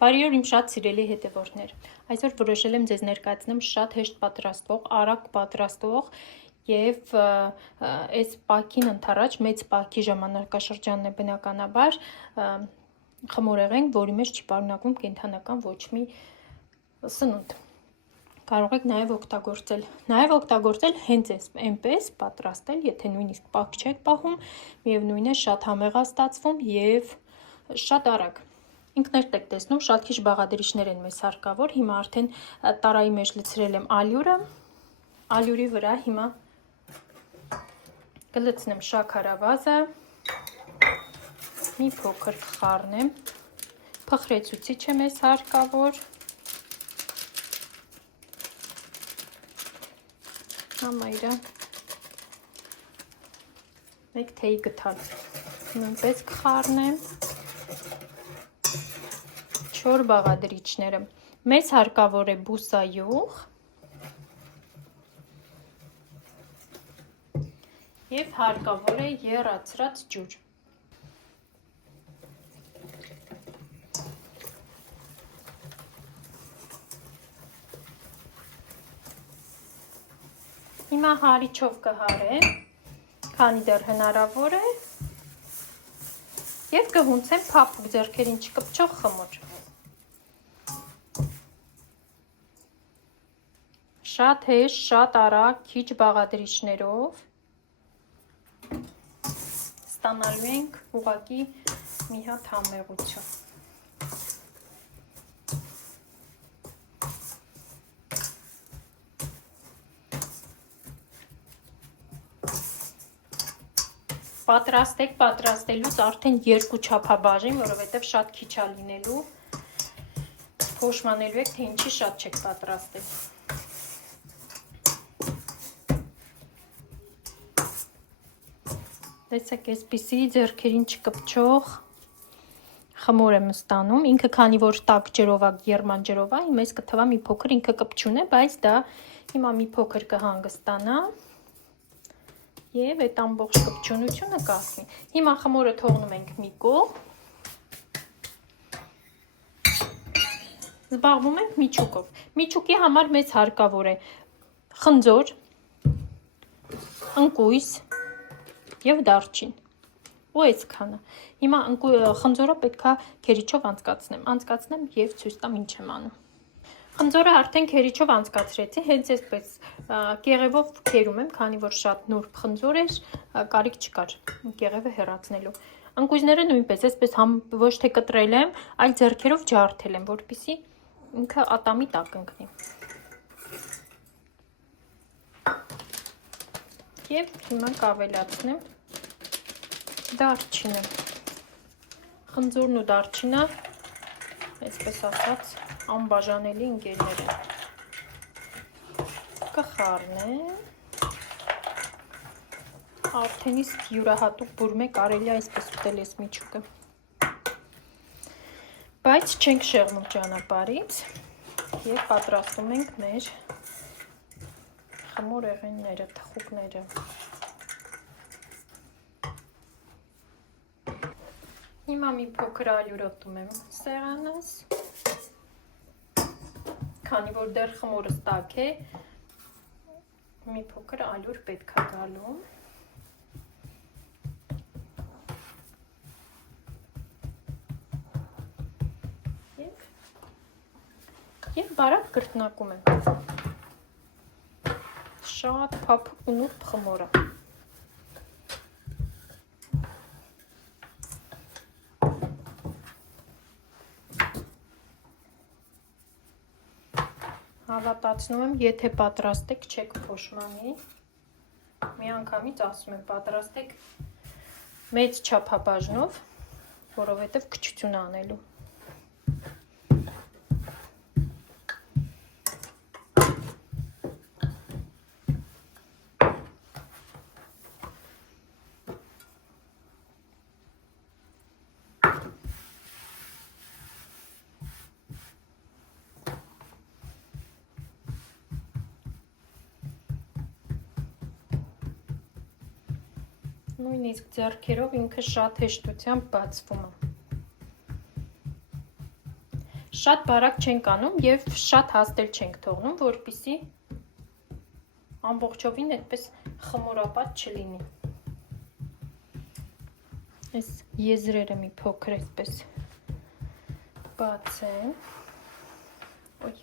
Բարի օր իմ շատ սիրելի հետևորդներ։ Այսօր որոշել եմ ձեզ ներկայացնեմ շատ հեշտ պատրաստվող, արագ պատրաստվող եւ այս պակին ընթരാճ մեծ պակի ժամանակաշրջանն է բնականաբար խմորեղեն, որի մեջ չի պարունակվում կենդանական ոչ մի սնունդ։ Կարող եք նաև օգտագործել հենց այնպես պատրաստել, եթե նույնիսկ պակ չեք պահում, միևնույն է շատ համեղ է ստացվում եւ շատ արագ։ Ինքներդ եք տեսնում, շատ քիչ բաղադրիչներ են մեզ հարկավոր։ Հիմա արդեն տարայի մեջ լցրել եմ ալյուրը։ Ալյուրի վրա հիմա կլցնեմ շաքարավազը։ Մի փոքր կխառնեմ։ Փխրեցուցիչ է մեզ հարկավոր։ Համայրը մեկ թեյ գթալ։ Նույնպես կխառնեմ։ 4 բաղադրիչները։ Մեզ հարկավոր է բուսայուղ եւ հարկավոր է եռացրած ջուր։ Հիմա հարիչով կհարեմ, քանի դեռ հնարավոր է, եւ կհունցեմ փափուկ ձեռքերին չկպչող խմոր։ Շատ հեշտ, շատ արագ, քիչ բաղադրիչներով ստանալու ենք ուղղակի մի հատ համեղություն։ Պատրաստելուց արդեն 2 չափաբաժին, որովհետև շատ քիչ է լինելու, փոշմանելու եք, թե ինչի շատ չեք պատրաստել։ Տեսեք, այսպիսի ձեռքերին չկպչող խմոր եմ ստանում, ինքը քանի որ տաք ջրով է, եռման ջրով է, մեզ կթվա մի փոքր ինքը կպչուն է, բայց դա հիմա մի փոքր կհանգստանա եւ այդ ամբողջ կպչունությունը կասնի։ Հիմա խմորը թողնում ենք մի կողմ։ Զբաղվում ենք միջուկով։ Միջուկի համար մեզ հարկավոր է խնձոր, ընկույզ եւ դարչին։ Ու այսքանը։ Հիմա խնձորը պետքա քերիչով անցկացնեմ եւ ցույց տամ ինչ եմ անում։ Խնձորը արդեն քերիչով անցկացրեցի, հենց այսպես կեղևով քերում եմ, քանի որ շատ նուրբ խնձոր էր, կարիք չկար կեղևը հեռացնելու։ Ընկույզները նույնպես այսպես ոչ թե կտրել եմ, այլ ձեռքերով ջարդել եմ, որպեսզի ինքը ատամի տակ ընկնի։ Եվ հիմա կավելացնեմ դարչինը։ Խնձորն ու դարչինը, այսպես ասած, անբաժանելի ընկերներ են։ Կխառնեմ։ Արդեն իսկ յուրահատուկ բուրմե կարելի է այսպես ուտել այս միջուկը։ Բայց չենք շեղնում ճանապարհից եւ պատրաստում ենք մեր խմորեղենները, թխուկները։ Հիմա մի փոքր ալյուր օտում եմ սեղանս, քանի որ դեռ խմորը տաք է, մի փոքր ալյուր պետք է գալու։ Եվ բարակ կրկնակում եմ։ Շատ փափուկ ու նուրբ խմորը։ Հավատացնում եմ, եթե պատրաստեք, չեք փոշմանի։ Միանգամից ասում եմ, պատրաստեք մեծ չափաբաժնով, որովհետև քչություն անելու։ Նույնիսկ ձեռքերով ինքը շատ հեշտությամբ բացվում է։ Շատ բարակ չենք անում եւ շատ հաստել չենք թողնում, որպեսզի ամբողջովին այդպես խմորապատ չլինի։ Այս եզրերը մի փոքր այսպես բացեմ։ Ոյ։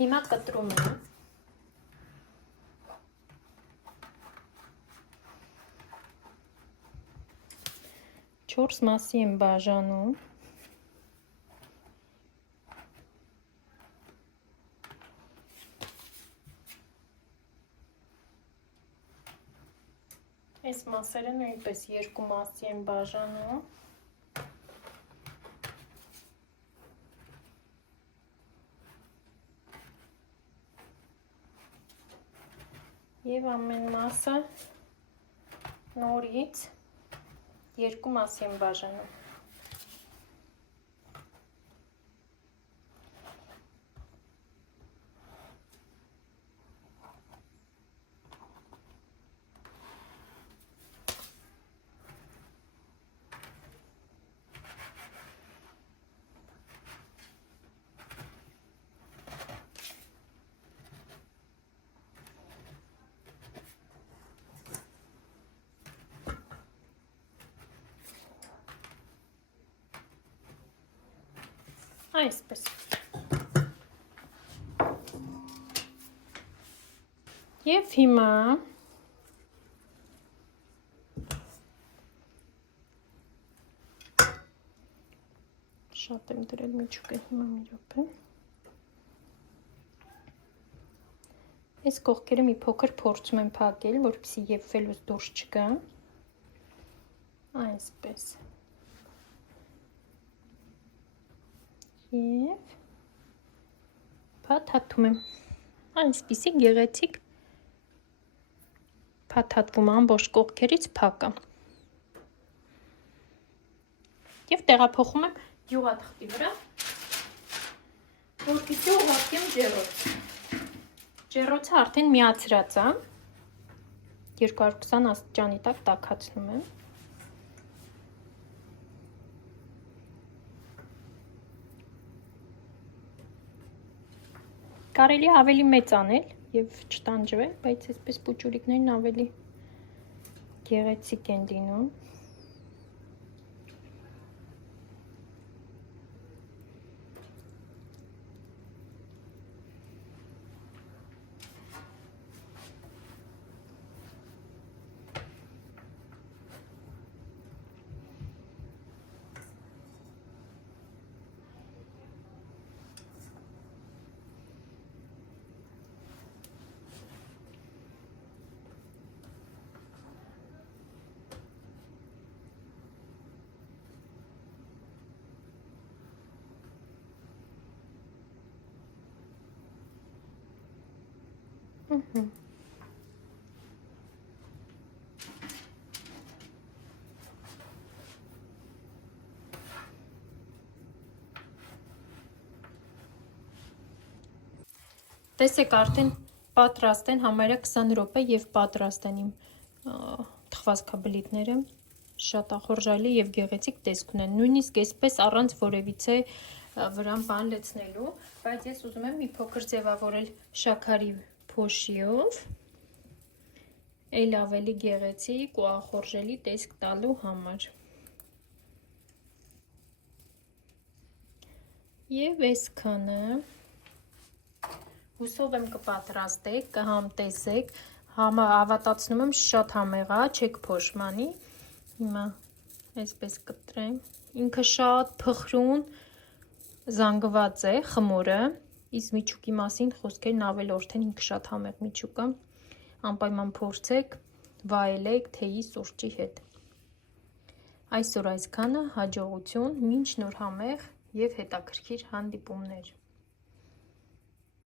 Հիմա կտրում եմ։ 4 մասի եմ բաժանում։ Այս մասերը նույնպես 2 մասի եմ բաժանում։ Եվ ամեն մասը նորից 2 մասի եմ բաժանում։ Այսպես։ Եվ հիմա շատ եմ դրել միջուկը, հիմա մի րոպե։ Այս կողքերը մի փոքր փորձում եմ փակել, որպեսզի եփվելուց դուրս չգա։ Այսպես։ Եվ փաթաթում եմ։ Այսպիսի գեղեցիկ փաթաթվում ամբողջ կողքերից փակ է։ Եվ տեղափոխում եմ յուղաթղթի վրա, որպեսզի ուղարկեմ ջեռոց։ Ջեռոցը արդեն միացրած է։ 220 աստիճանի տակ տաքացնում եմ։ Կարելի է ավելի մեծ անել եւ չտանջվել, բայց այսպես պուճուրիկներն ավելի գեղեցիկ են լինում։ Տեսեք, արդեն պատրաստ են, համարյա 20 րոպե եւ պատրաստ են իմ թխվածքաբլիթները, շատ ախորժալի եւ գեղեցիկ տեսք ունեն, նույնիսկ այսպես առանց որևիցե վրան բան լցնելու, բայց ես ուզում եմ մի փոքր ձևավորել շաքարի փոշիով, այլ ավելի գեղեցիկ ու ախորժելի տեսք տալու համար։ Եվ այսքանը հուսով եմ կպատրաստեք, կհամտեսեք, հավատացնում եմ շատ համեղ է, չեք փոշմանի։ Հիմա այսպես կտրեմ։ Ինքը շատ փխրուն զանգված է խմորը, իսկ միջուկի մասին խոսքերն ավելորդ են, ինքը շատ համեղ միջուկ է։ Անպայման փորձեք, վայելեք թեյի սուրճի հետ։ Այսօր այսքանը, հաջողություն, մինչ նոր համեղ եւ հետաքրքիր հանդիպումներ։